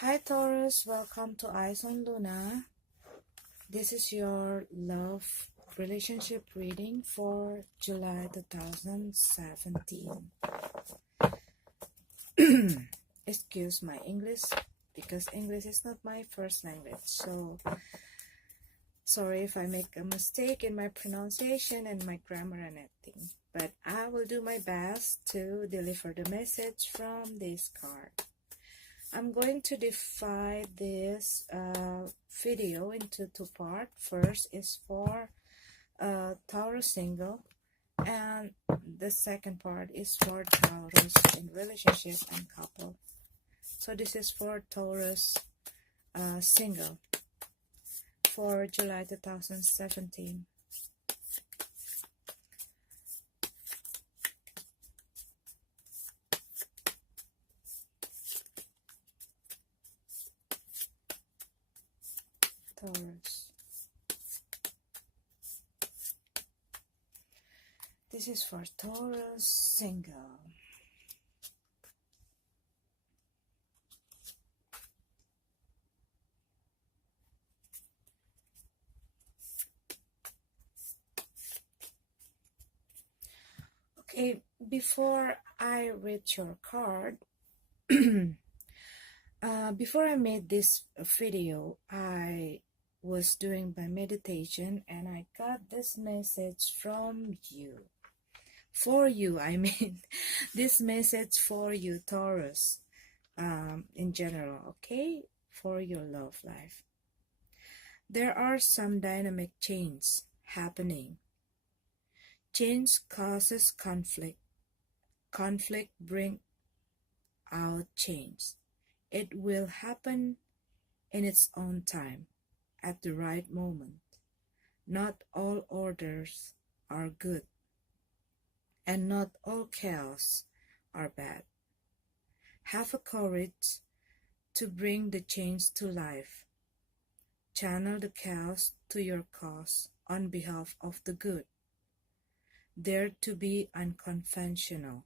Hi Taurus, welcome to Eyes on Luna. This is your love relationship reading for July 2017. Excuse my English because English is not my first language. So sorry if I make a mistake in my pronunciation and my grammar and everything. But I will do my best to deliver the message from this card. I'm going to divide this video into two parts. First is for Taurus single, and the second part is for Taurus in relationship and couple. So this is for Taurus single for July 2017. Taurus. This is for Taurus single. Okay, before I read your card, before I made this video, I was doing my meditation and I got this message from you. For you, I mean, this message for you, Taurus, in general, okay? For your love life. There are some dynamic changes happening. Change causes conflict. Conflict brings out change. It will happen in its own time, at the right moment. Not all orders are good, and not all chaos are bad. Have a courage to bring the change to life. Channel the chaos to your cause on behalf of the good. Dare to be unconventional.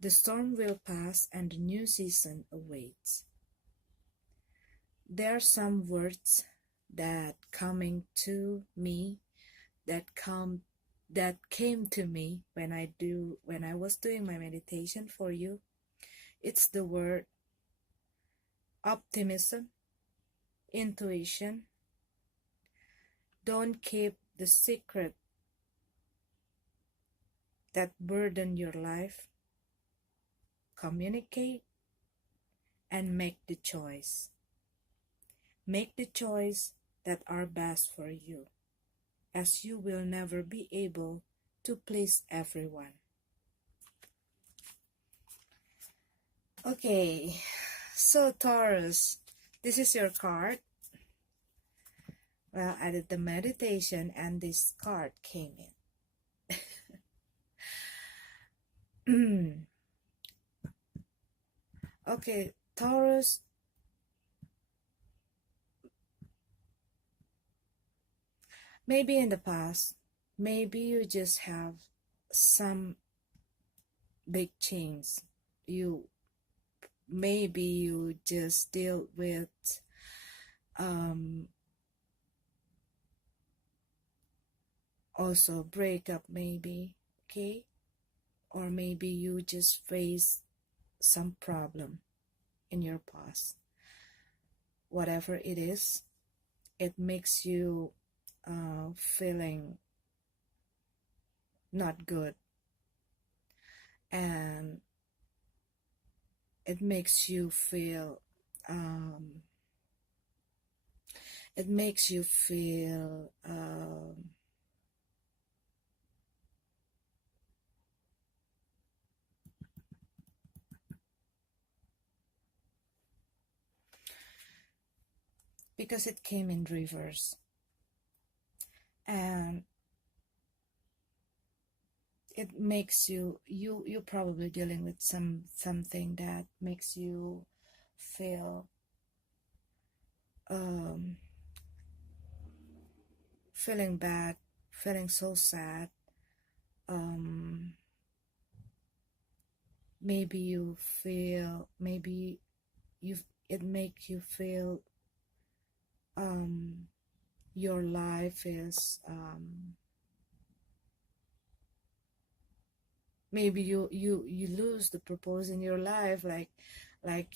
The storm will pass and a new season awaits. There are some words that came to me when I was doing my meditation for you. It's the word optimism, intuition. Don't keep the secret that burden your life. Communicate and make the choice. Make the choice that are best for you, as you will never be able to please everyone. Okay, so Taurus, this is your card. Well, I did the meditation and this card came in. Okay, Taurus, maybe in the past, maybe you just have some big change. Maybe you just deal with also breakup, maybe, okay? Or maybe you just face some problem in your past. Whatever it is, it makes you feeling not good, and it makes you feel because it came in reverse, and it makes you're probably dealing with something that makes you feel feeling bad, feeling so sad, maybe you feel, maybe you, it makes you feel um your life is maybe you lose the purpose in your life, like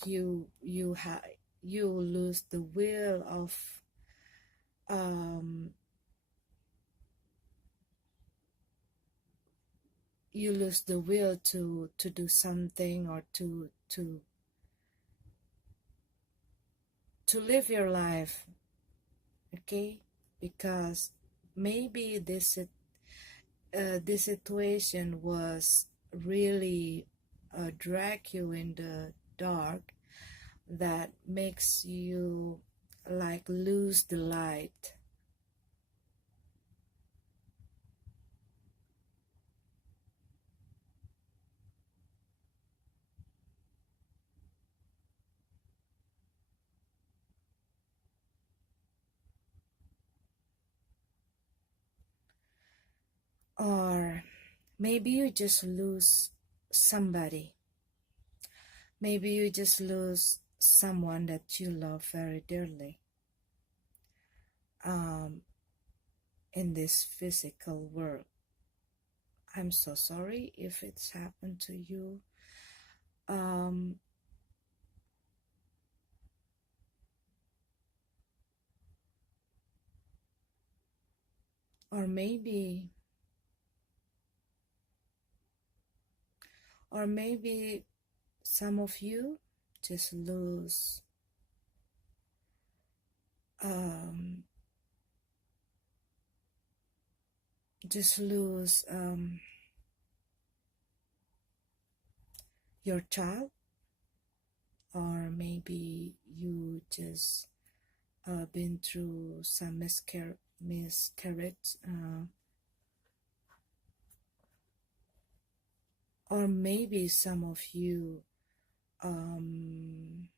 you lose the will of um you lose the will to do something, or to live your life. Okay, because maybe this situation was really drag you in the dark, that makes you like lose the light. Or maybe you just lose somebody. Maybe you just lose someone that you love very dearly um, in this physical world. I'm so sorry if it's happened to you. Um, or maybe some of you just um, lose your child, or maybe you just been through some miscarriage, or maybe some of you, um,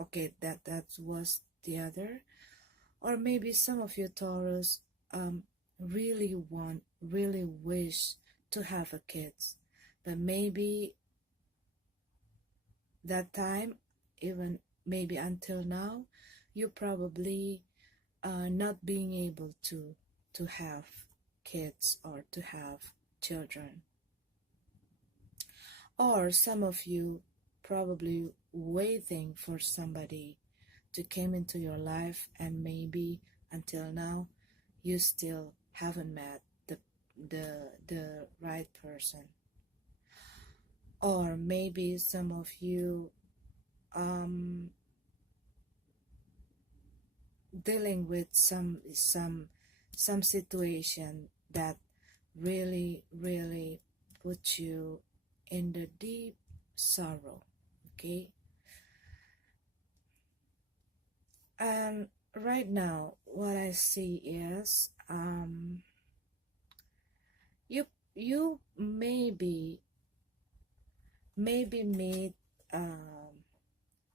okay, that was the other, or maybe some of you Taurus really wish to have a kids, but maybe that time, even maybe until now, you probably not being able to have kids or to have children. Or some of you probably waiting for somebody to come into your life, and maybe until now you still haven't met the right person. Or maybe some of you um dealing with some situation that really put you in the deep sorrow. Okay, and right now what I see is you you maybe meet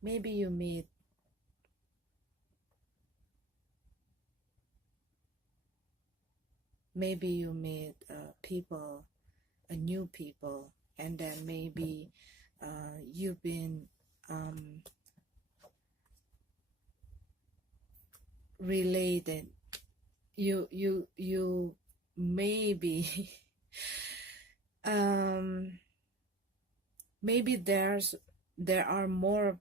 maybe you meet people, new people, and then maybe you've been um, related. You maybe um, maybe there are more,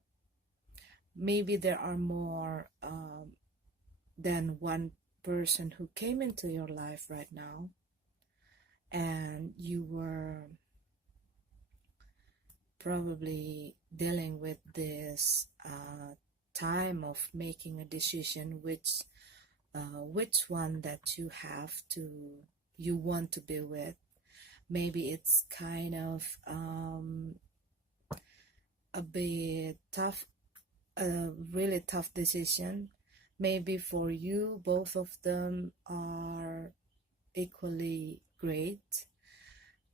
maybe there are more than one person who came into your life right now, and you were probably dealing with this time of making a decision which one that you want to be with. Maybe it's kind of a bit tough, a really tough decision. Maybe for you both of them are equally great,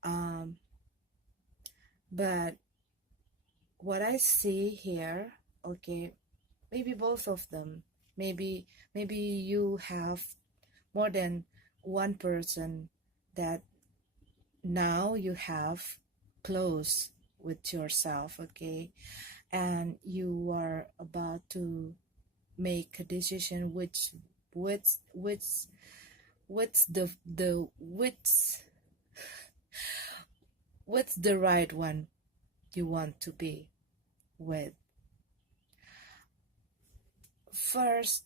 um, but what I see here, okay, maybe both of them, maybe you have more than one person that now you have close with yourself, okay, and you are about to make a decision which what's the what's the right one you want to be with. First,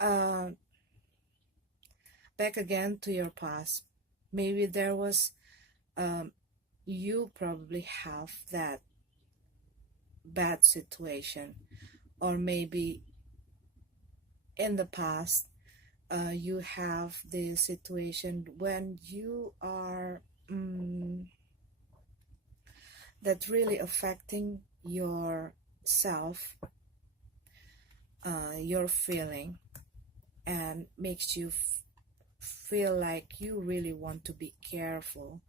uh, back again to your past. Maybe there was, um, you probably have that bad situation, or maybe in the past, you have the situation when you are that really affecting yourself, your feeling, and makes you feel like you really want to be careful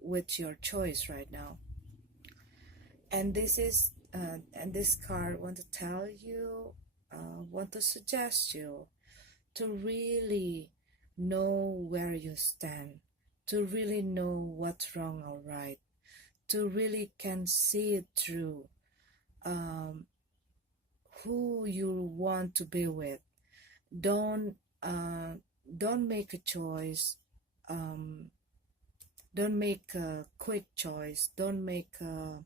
with your choice right now. And this card want to tell you, want to suggest you to really know where you stand, to really know what's wrong or right, to really can see it through, who you want to be with. Don't don't make a choice. Don't make a quick choice. Don't make a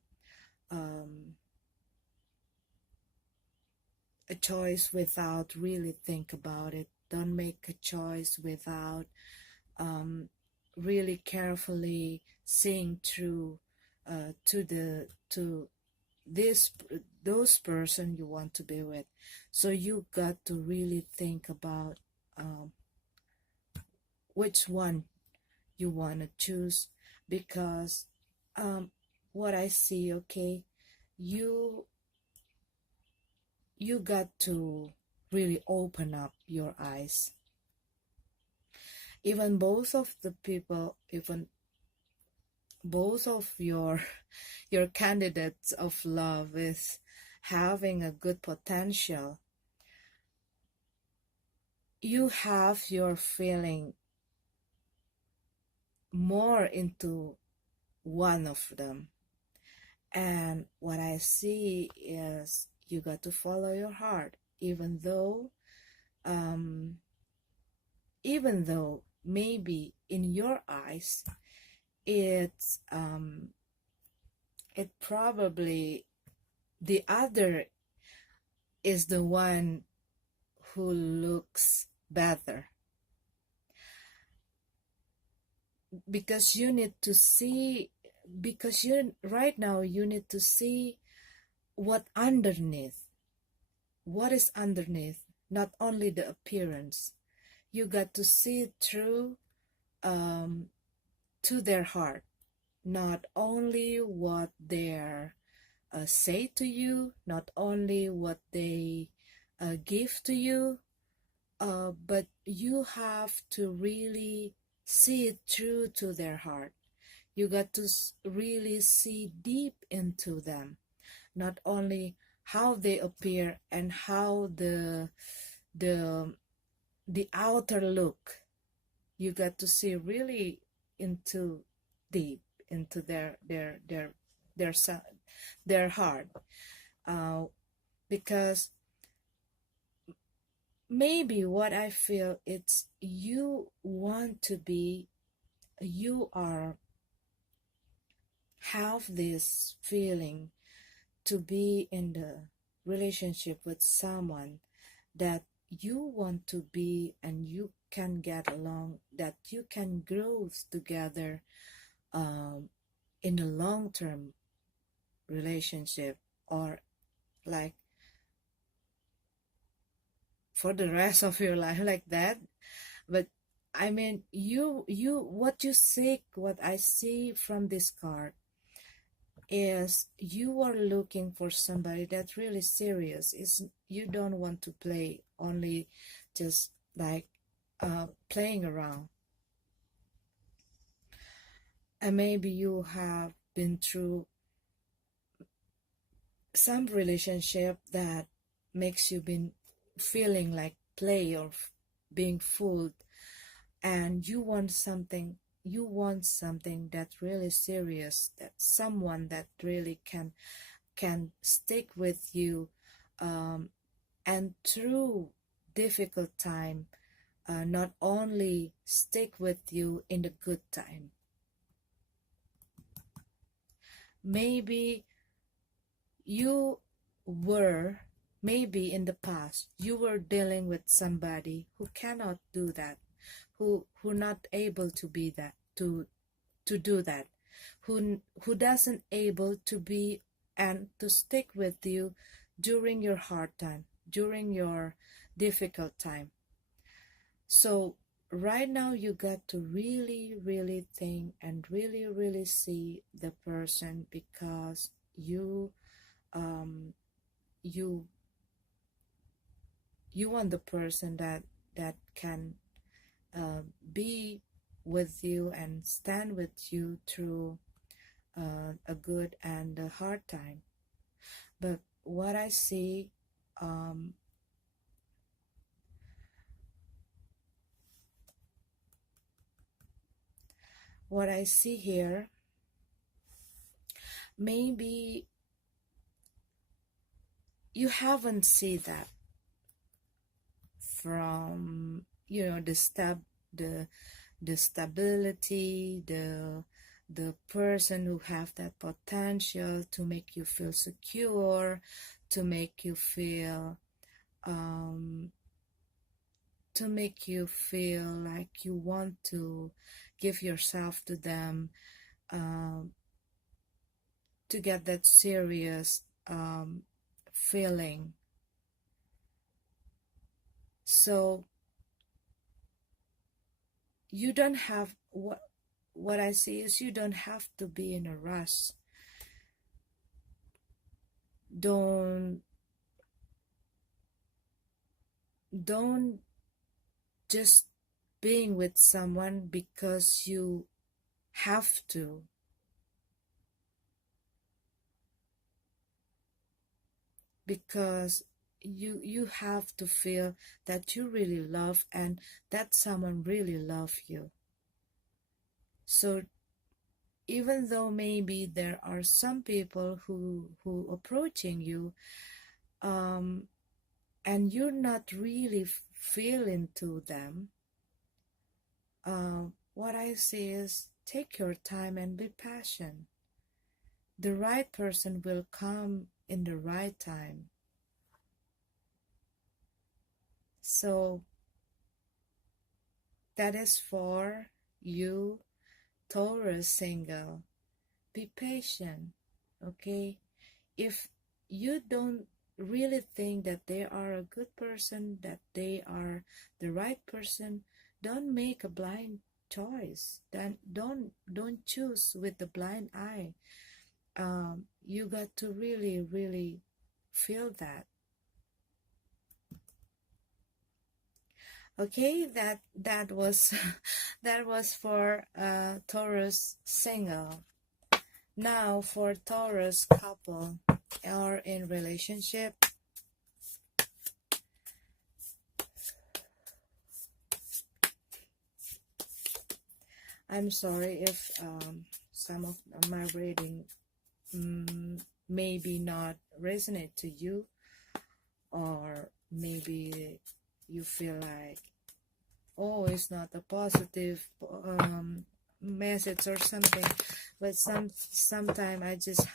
choice without really think about it. Don't make a choice without really carefully seeing through to this those person you want to be with. So you got to really think about which one you want to choose, because what I see, okay, you got to really open up your eyes. Even both of the people, even both of your your candidates of love is having a good potential. You have your feeling more into one of them, and what I see is you got to follow your heart, um even though maybe in your eyes it's it probably the other is the one who looks better, because you need to see, because you right now you need to see what is underneath, not only the appearance. You got to see through to their heart, not only what they're say to you, not only what they give to you, but you have to really see it through to their heart. You got to really see deep into them, not only how they appear and how the the outer look. You got to see really into deep into their their heart, uh, because maybe what I feel, it's you want to be, you are have this feeling to be in the relationship with someone that you want to be, and you can get along, that you can grow together in a long-term relationship, or like for the rest of your life, like that. But I mean, what you seek, what I see from this card is you are looking for somebody that's really serious. Is you don't want to play only just like playing around. And maybe you have been through some relationship that makes you been feeling like play or being fooled, and you want something, you want something that really serious, that someone that really can stick with you, and through difficult time, not only stick with you in the good time. Maybe you were, maybe in the past you were dealing with somebody who cannot do that, who not able to be that, to do that, who doesn't able to be and to stick with you during your hard time, during your difficult time. So right now you got to really really think and really really see the person, because um you you want the person that can be with you and stand with you through a good and a hard time. But what I see, um, what I see here, maybe you haven't seen that from, the the stability, the person who have that potential to make you feel secure, to make you feel um, like you want to give yourself to them, um, to get that serious feeling. So you don't have, what I see is, you don't have to be in a rush. Don't don't just being with someone because you have to, because you have to feel that you really love and that someone really love you. So even though maybe there are some people who approaching you, um and you're not really feeling to them, what I say is, take your time and be patient. The right person will come in the right time. So that is for you, Taurus single. Be patient, okay? If you don't really think that they are a good person, that they are the right person, don't make a blind choice. Then don't choose with the blind eye. You got to really really feel that. Okay, that was that was for Taurus single. Now for Taurus couple or in relationship. I'm sorry if some of my reading maybe not resonate to you, or maybe you feel like, oh, it's not a positive message or something. But sometime I just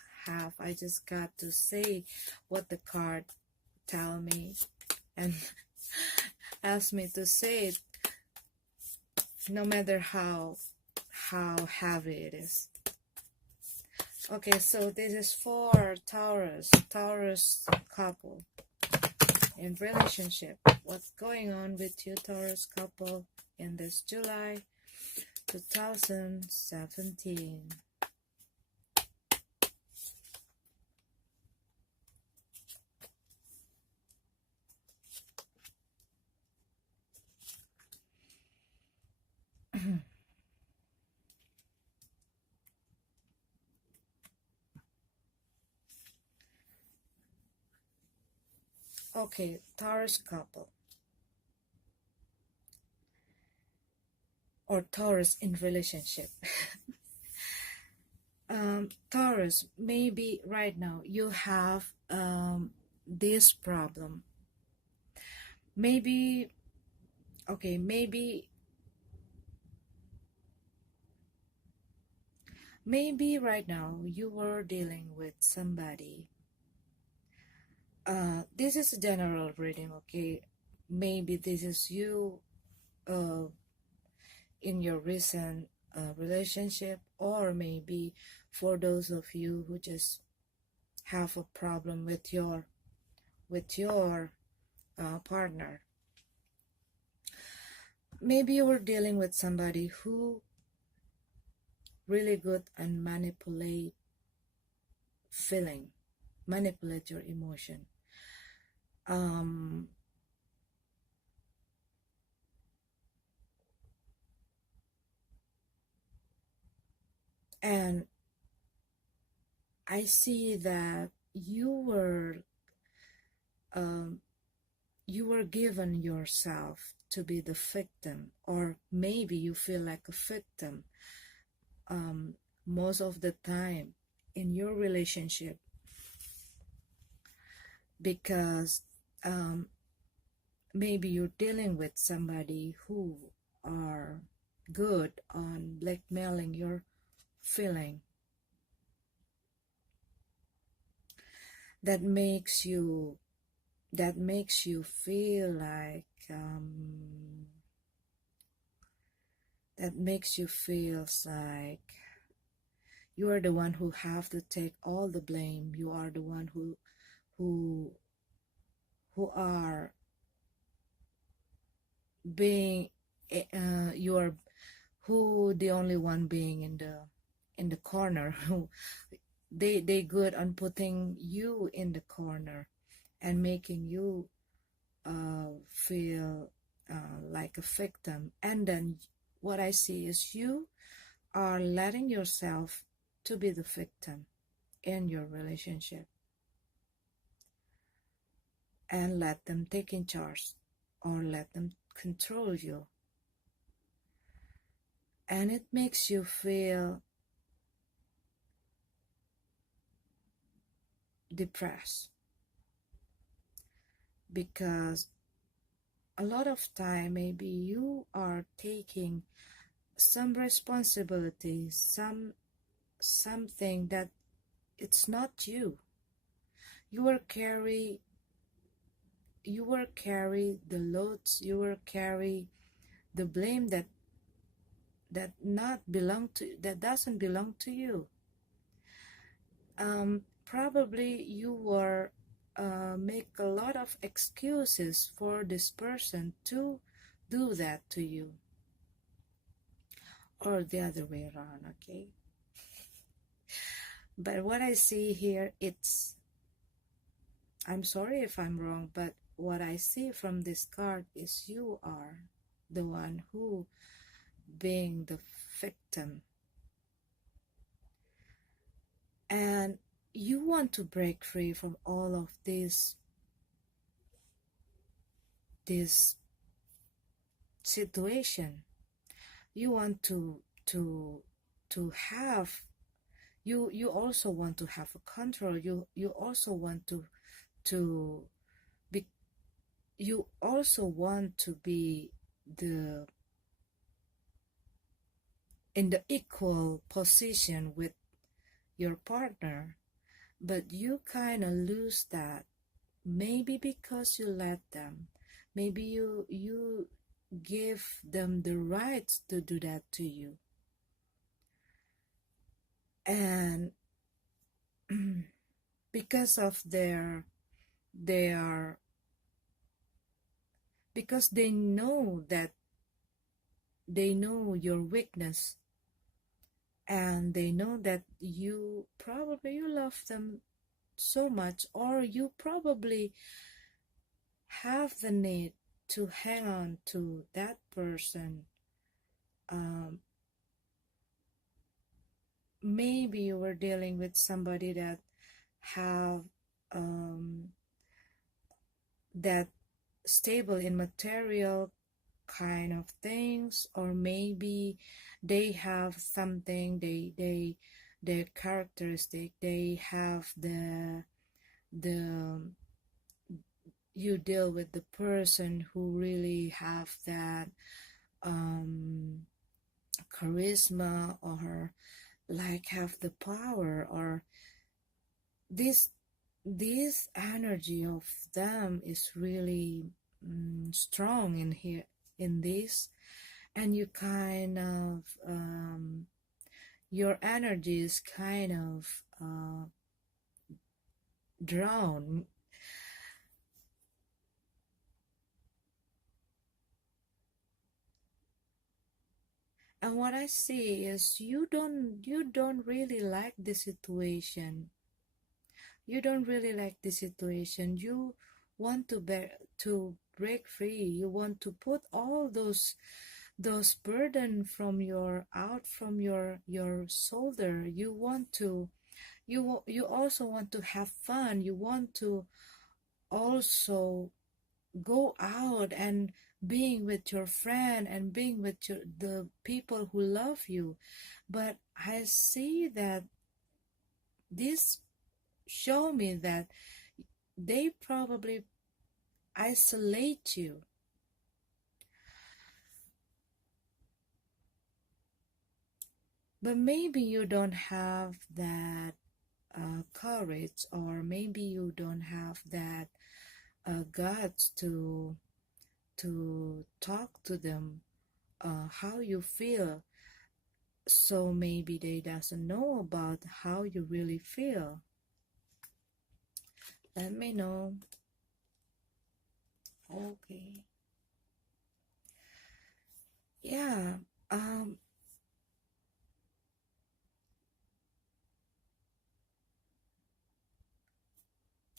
got to say what the card tell me and ask me to say it, no matter how heavy it is. Okay, so this is for Taurus couple in relationship. What's going on with you, Taurus couple, in this July 2017? Okay, Taurus couple. or Taurus in relationship. Taurus, maybe right now you have this problem. Maybe, okay, maybe right now you were dealing with somebody. This is a general reading, okay? Maybe this is you uh, in your recent relationship, or maybe for those of you who just have a problem with your partner. Maybe you were dealing with somebody who really good and manipulate your emotion. And I see that you were given yourself to be the victim, or maybe you feel like a victim most of the time in your relationship, because maybe you're dealing with somebody who are good on blackmailing your feeling, that makes you feel like you are the one who have to take all the blame. You are the one who are being you are who the only one being in the corner. They good on putting you in the corner and making you feel like a victim. And then what I see is you are letting yourself to be the victim in your relationship, and let them take in charge or let them control you. And it makes you feel depressed, because a lot of time maybe you are taking some responsibility, something that it's not you. You will carry the loads, you will carry the blame that doesn't belong to you. Probably you were make a lot of excuses for this person to do that to you, or the other way around, okay? But what I see here, I'm sorry if I'm wrong, but what I see from this card is you are the one who being the victim, and you want to break free from all of this situation. You want to have, you also want to have a control. You also want to be, you also want to be in the equal position with your partner, but you kind of lose that, maybe because you let them, maybe you give them the rights to do that to you. And because of because they know your weakness, and they know that you love them so much, or you probably have the need to hang on to that person. Maybe you were dealing with somebody that have that stable in material kind of things, or maybe they have something, their characteristic, they have the you deal with the person who really have that um charisma, or like have the power, or this this energy of them is really strong in here, in this. And you kind of your energy is kind of drown. And what I see is you don't really like the situation. You don't really like the situation. You want to break free. You want to put all those burden from your out from your shoulder. You want to you also want to have fun. You want to also go out and being with your friend and being with the people who love you. But I see that this show me that they probably isolate you. But maybe you don't have that courage, or maybe you don't have that guts to talk to them how you feel. So maybe they doesn't know about how you really feel. Let me know. Okay. Yeah. Um.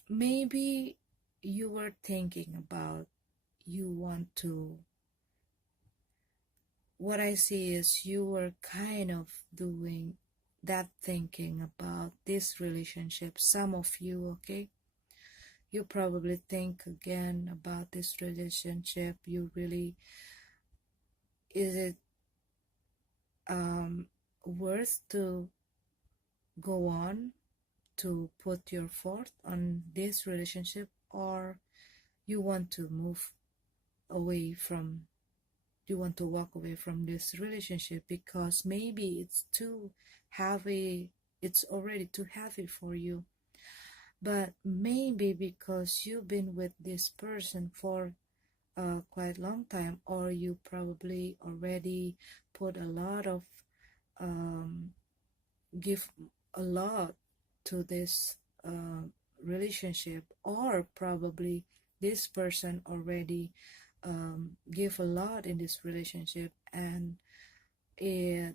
Maybe you were thinking about, you want to, what I see is you were kind of doing that, thinking about this relationship. Some of you, okay? You probably think again about this relationship. You really, is it worth to go on, to put your forth on this relationship, or you want to move away from, you want to walk away from this relationship because maybe it's too heavy, it's already too heavy for you. But maybe because you've been with this person for a quite long time, or you probably already put a lot of um, give a lot to this relationship, or probably this person already give a lot in this relationship, and it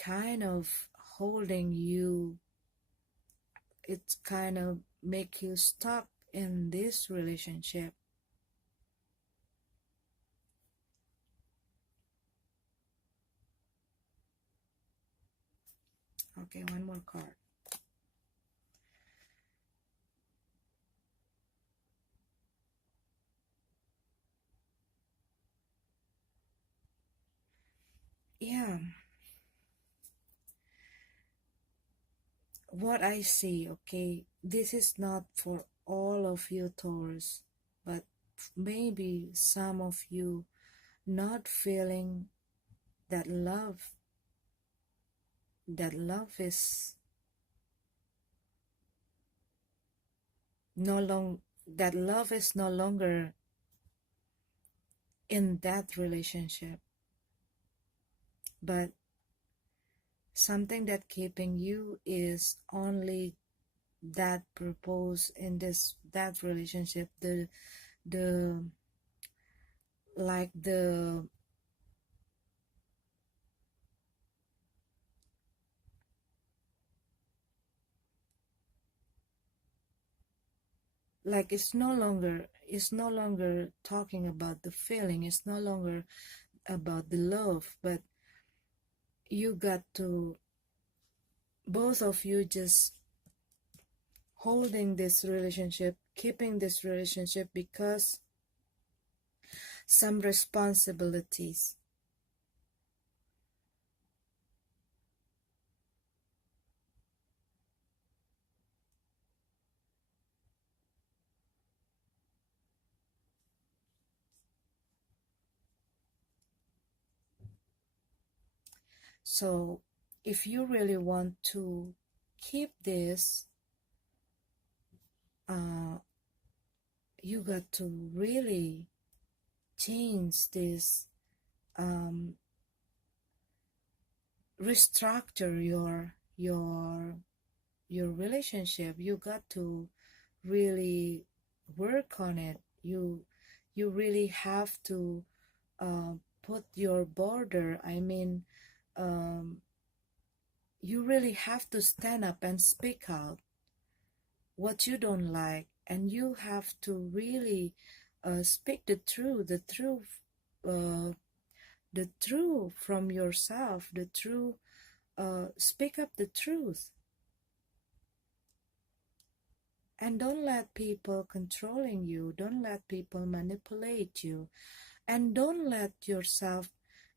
kind of holding you, it's kind of make you stuck in this relationship. Okay, one more card. Yeah, what I see, okay, this is not for all of you Taurus, but maybe some of you not feeling that love, that love is no long that love is no longer in that relationship, but something that keeping you is only that purpose in this that relationship, the like the like it's no longer talking about the feeling, it's no longer about the love, but you got to, both of you just holding this relationship, keeping this relationship, because some responsibilities. So if you really want to keep this, you got to really change this, restructure your relationship. You got to really work on it. You really have to put your border. I mean, um, you really have to stand up and speak out what you don't like, and you have to really speak uh, the truth from yourself, the truth. Speak up the truth, and don't let people controlling you. Don't let people manipulate you, and don't let yourself.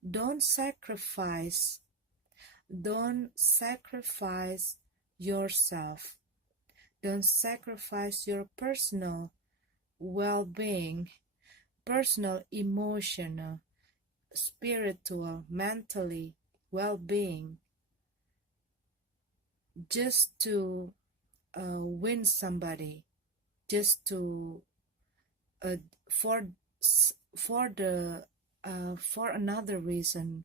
Don't sacrifice. Don't sacrifice yourself. Don't sacrifice your personal well-being, personal, emotional, spiritual, mentally well-being, just to win somebody, just to uh, for for the for another reason,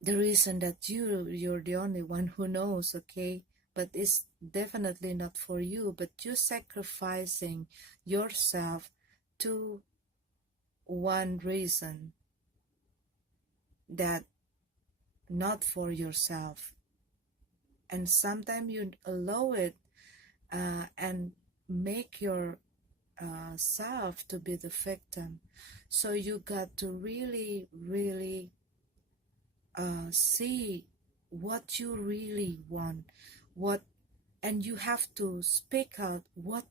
the reason that you're the only one who knows, okay? But it's definitely not for you, but you're sacrificing yourself to one reason, that not for yourself. And sometimes you allow it, and make your self to be the victim. So you got to really really see what you really want, what, and you have to speak out what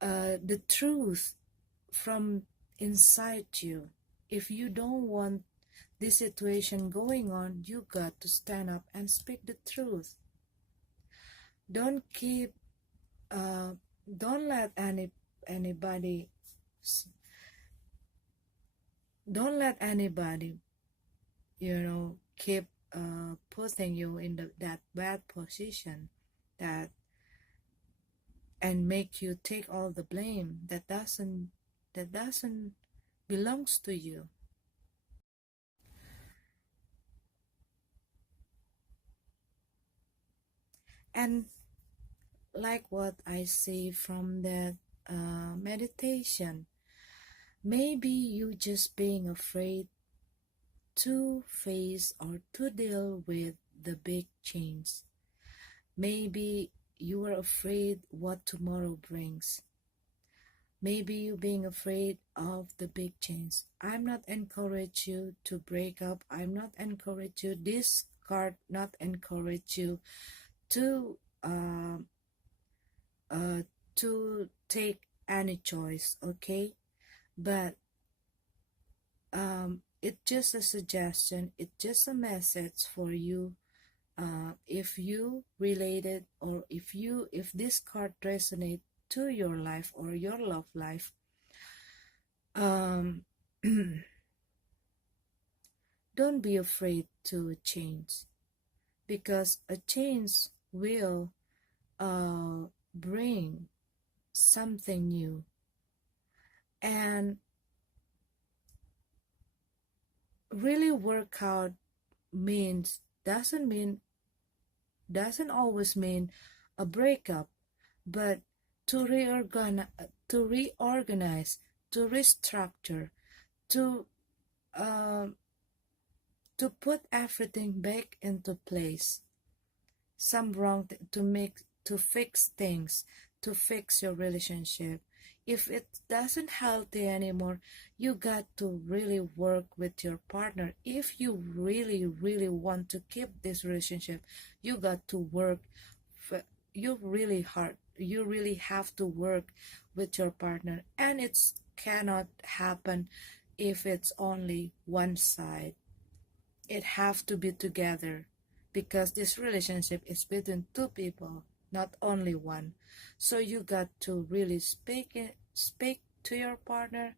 the truth from inside you. If you don't want this situation going on, you got to stand up and speak the truth. Don't keep uh, don't let anybody don't let anybody, keep putting you in that bad position, that and make you take all the blame that doesn't belongs to you. And like what I see from that meditation, maybe you just being afraid to face or to deal with the big change. Maybe you are afraid what tomorrow brings. Maybe you being afraid of the big change. I'm not encourage you to break up. I'm not encourage you. This card not encourage you to uh, uh, to take any choice. Okay, but it's just a suggestion. It's just a message for you. If you related, or if this card resonate to your life or your love life, um, don't be afraid to change, because a change will bring something new. And really work out means doesn't always mean a breakup, but to reorganize, to restructure, to um to put everything back into place. Some wrong to make, to fix things, to fix your relationship. If it doesn't healthy anymore, you got to really work with your partner. If you really really want to keep this relationship, you got to work you really hard. you really have to work with your partner, and it's cannot happen if it's only one side. It have to be together, because this relationship is between two people, not only one. So you got to really speak to your partner,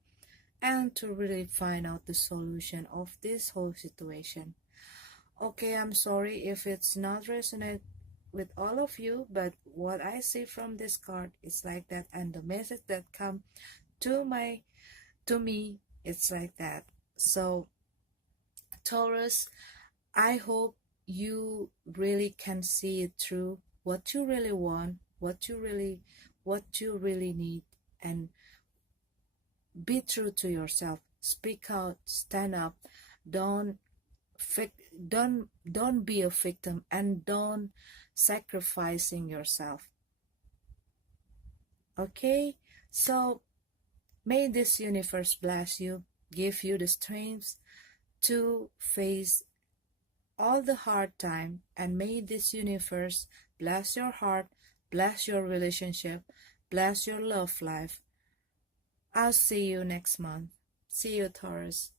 and to really find out the solution of this whole situation. Okay, I'm sorry if it's not resonate with all of you, but what I see from this card is like that, and the message that come to my to me, it's like that. So Taurus, I hope you really can see it through, what you really want, what you really need, and be true to yourself. Speak out, stand up. Don't don't be a victim, and don't sacrificing yourself. Okay? So may this universe bless you, give you the strength to face all the hard time, and may this universe bless your heart, bless your relationship, bless your love life. I'll see you next month. See you, Taurus.